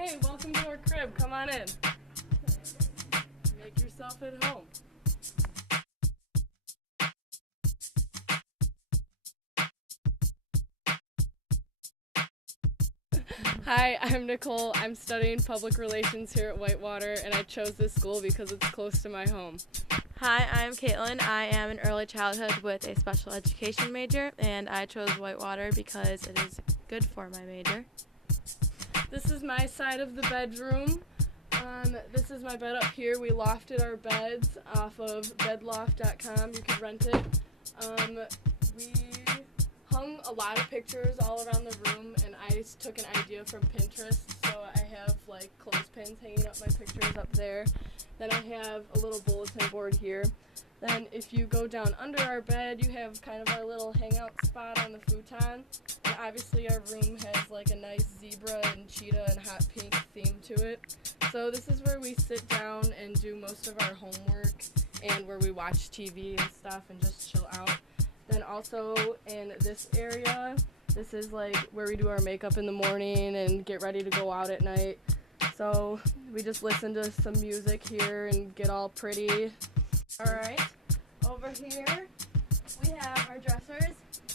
Hey, welcome to our crib. Come on in. Make yourself at home. Hi, I'm Nicole. I'm studying public relations here at Whitewater, and I chose this school because it's close to my home. Hi, I'm Caitlin. I am in early childhood with a special education major, and I chose Whitewater because it is good for my major. This is my side of the bedroom. This is my bed up here. We lofted our beds off of bedloft.com. You can rent it. We hung a lot of pictures all around the room, and I took an idea from Pinterest, so I have like clothespins hanging up my pictures up there. Then I have a little bulletin board here. Then if you go down under our bed, you have kind of our little hangout spot on the futon. And obviously our room has like a nice zebra and cheetah and hot pink theme to it. So this is where we sit down and do most of our homework and where we watch TV and stuff and just chill out. Then also in this area, this is like where we do our makeup in the morning and get ready to go out at night. So we just listen to some music here and get all pretty. Alright, over here we have our dressers.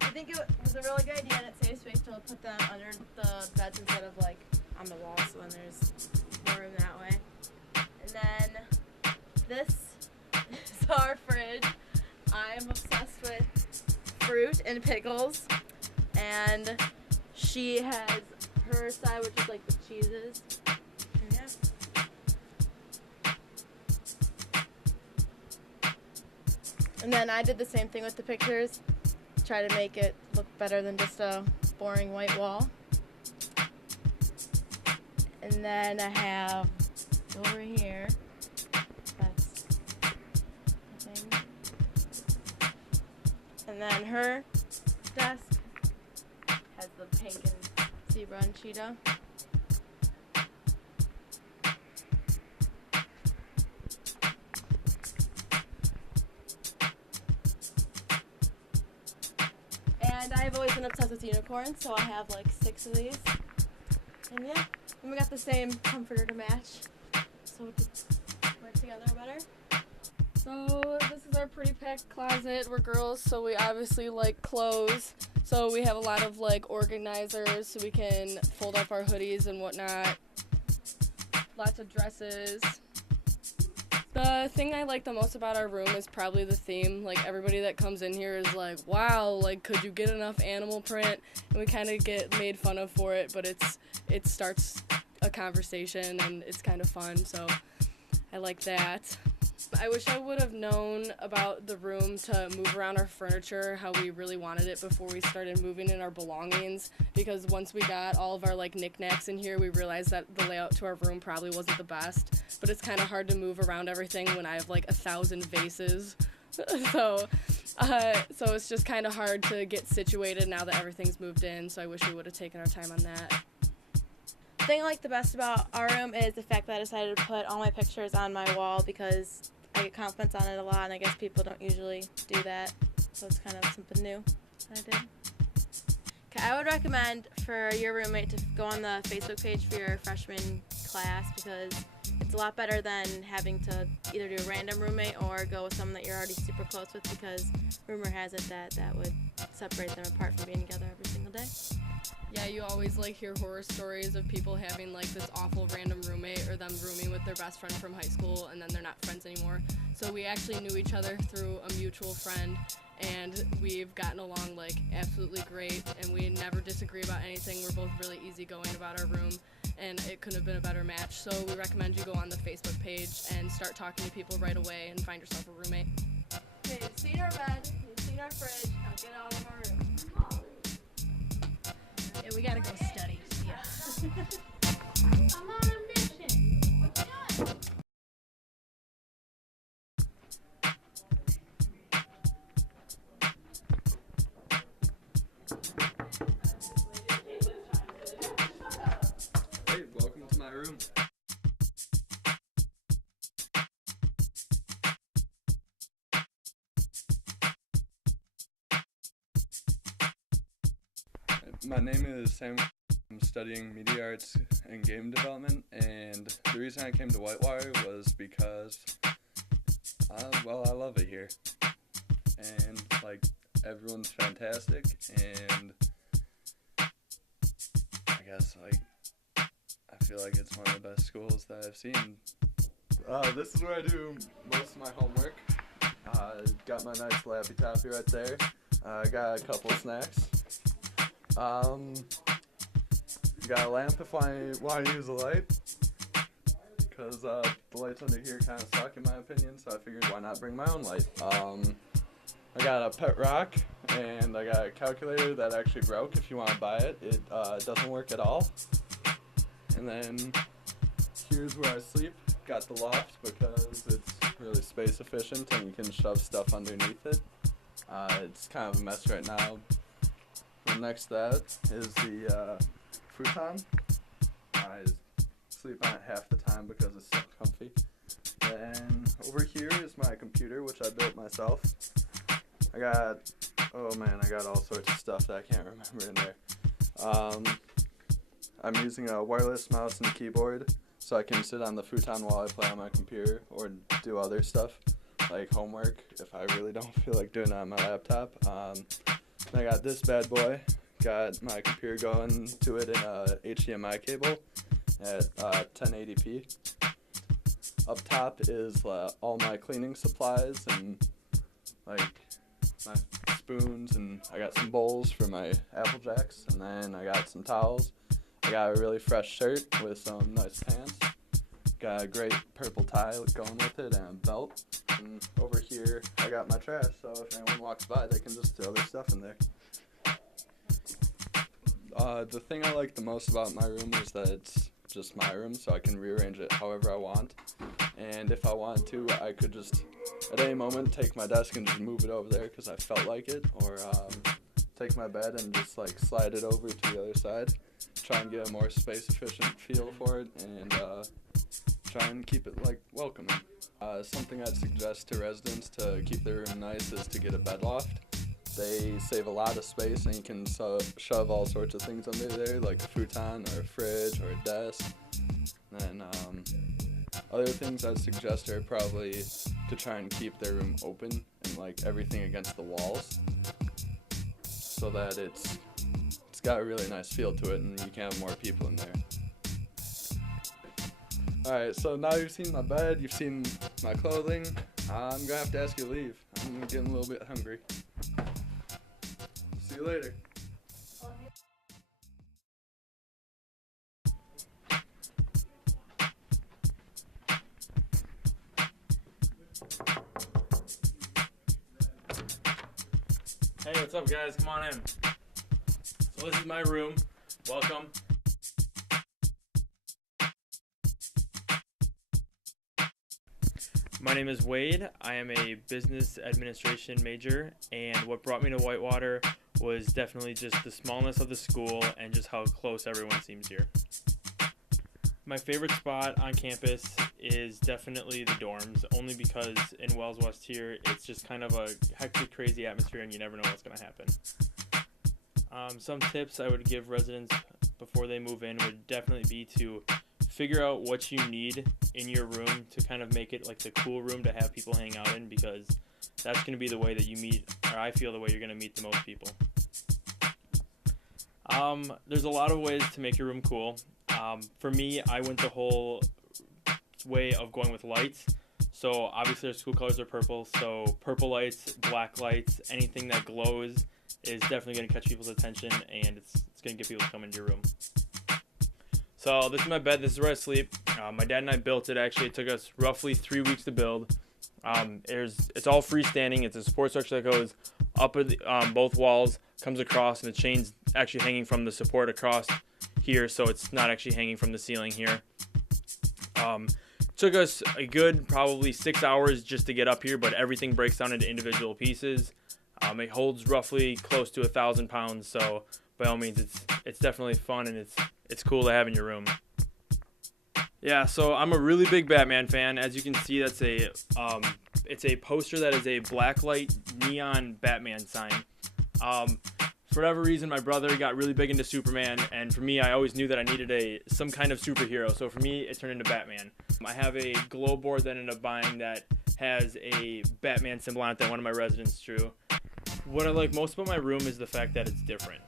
I think it was a really good idea and it saves space to put them under the beds instead of like on the wall, so then there's more room that way. And then this is our fridge. I am obsessed with fruit and pickles, and she has her side, which is like the cheeses. And yeah. And then I did the same thing with the pictures, try to make it look better than just a boring white wall. And then I have over here, that's the thing. And then her desk has the pink and zebra and cheetah. And I've always been obsessed with unicorns, so I have like 6 of these. And yeah, and we got the same comforter to match, so we could work together better. So this is our pretty packed closet. We're girls, so we obviously like clothes. So we have a lot of like organizers so we can fold up our hoodies and whatnot. Lots of dresses. The thing I like the most about our room is probably the theme. Like everybody that comes in here is like, wow, like could you get enough animal print? And we kind of get made fun of for it, but it starts a conversation and it's kind of fun, so I like that. I wish I would have known about the room to move around our furniture how we really wanted it before we started moving in our belongings, because once we got all of our like knickknacks in here, we realized that the layout to our room probably wasn't the best, but it's kind of hard to move around everything when I have like 1,000 vases. So it's just kind of hard to get situated now that everything's moved in, so I wish we would have taken our time on that. The thing I like the best about our room is the fact that I decided to put all my pictures on my wall because I get compliments on it a lot, and I guess people don't usually do that, so it's kind of something new that I did. Okay, I would recommend for your roommate to go on the Facebook page for your freshman class because it's a lot better than having to either do a random roommate or go with someone that you're already super close with, because rumor has it that would separate them apart from being together every single day. Yeah, you always like hear horror stories of people having like this awful random roommate or them rooming with their best friend from high school and then they're not friends anymore. So we actually knew each other through a mutual friend, and we've gotten along like absolutely great, and we never disagree about anything. We're both really easygoing about our room, and it couldn't have been a better match. So we recommend you go on the Facebook page and start talking to people right away and find yourself a roommate. Okay, you've seen our bed, you've seen our fridge, now get out of our room. Yeah, we gotta go study. Yeah. I'm on a mission. What you doing? Hey, welcome to my room. My name is Sam I'm studying media arts and game development, and the reason I came to Whitewater was because, I love it here. And, like, everyone's fantastic, and I guess, like, I feel like it's one of the best schools that I've seen. This is where I do most of my homework. Got my nice Lappy Taffy right there. Got a couple of snacks. Got a lamp if I want to use a light, because the lights under here kind of suck in my opinion, so I figured why not bring my own light. I got a pet rock, and I got a calculator that actually broke. If you want to buy it, it doesn't work at all. And then here's where I sleep. Got the loft because it's really space efficient and you can shove stuff underneath it. It's kind of a mess right now. And next to that is the futon. I sleep on it half the time because it's so comfy. And over here is my computer, which I built myself. I got all sorts of stuff that I can't remember in there. I'm using a wireless mouse and keyboard, so I can sit on the futon while I play on my computer or do other stuff, like homework, if I really don't feel like doing it on my laptop. I got this bad boy. Got my computer going to it in a HDMI cable at 1080p. Up top is all my cleaning supplies and like my spoons, and I got some bowls for my Apple Jacks, and then I got some towels. I got a really fresh shirt with some nice pants. Got a great purple tie going with it and a belt. And over here I got my trash, so if anyone walks by they can just throw their stuff in there. The thing I like the most about my room is that it's just my room, so I can rearrange it however I want. And if I wanted to, I could just at any moment take my desk and just move it over there because I felt like it, or take my bed and just like slide it over to the other side. Try and get a more space efficient feel for it, and try and keep it like welcoming. Something I'd suggest to residents to keep their room nice is to get a bed loft. They save a lot of space, and you can shove all sorts of things under there, like a futon or a fridge or a desk. And other things I'd suggest are probably to try and keep their room open and like everything against the walls, so that it's got a really nice feel to it, and you can have more people in there. Alright, so now you've seen my bed, you've seen my clothing. I'm gonna have to ask you to leave. I'm getting a little bit hungry. See you later. Hey, what's up guys? Come on in. So this is my room. Welcome. My name is Wade. I am a business administration major, and what brought me to Whitewater was definitely just the smallness of the school and just how close everyone seems here. My favorite spot on campus is definitely the dorms, only because in Wells West here, it's just kind of a hectic, crazy atmosphere and you never know what's going to happen. Some tips I would give residents before they move in would definitely be to figure out what you need in your room to kind of make it like the cool room to have people hang out in, because that's going to be the way that you meet, or I feel the way you're going to meet the most people. There's a lot of ways to make your room cool. For me, I went the whole way of going with lights. So obviously our school colors are purple, so purple lights, black lights, anything that glows is definitely going to catch people's attention, and it's going to get people to come into your room. So this is my bed. This is where I sleep. My dad and I built it. Actually, it took us roughly 3 weeks to build. It's all freestanding. It's a support structure that goes up both walls, comes across, and the chain's actually hanging from the support across here, so it's not actually hanging from the ceiling here. Took us a good probably 6 hours just to get up here, but everything breaks down into individual pieces. It holds roughly close to 1,000 pounds, so by all means, it's definitely fun, and it's cool to have in your room. Yeah, so I'm a really big Batman fan. As you can see, that's it's a poster that is a blacklight neon Batman sign. For whatever reason, my brother got really big into Superman, and for me, I always knew that I needed some kind of superhero. So for me, it turned into Batman. I have a glow board that I ended up buying that has a Batman symbol on it that one of my residents drew. What I like most about my room is the fact that it's different.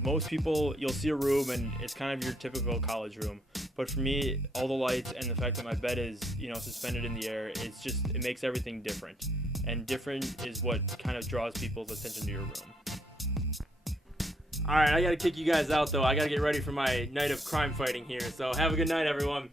Most people, you'll see a room and it's kind of your typical college room. But for me, all the lights and the fact that my bed is, suspended in the air, it makes everything different. And different is what kind of draws people's attention to your room. All right, I got to kick you guys out, though. I got to get ready for my night of crime fighting here. So have a good night, everyone.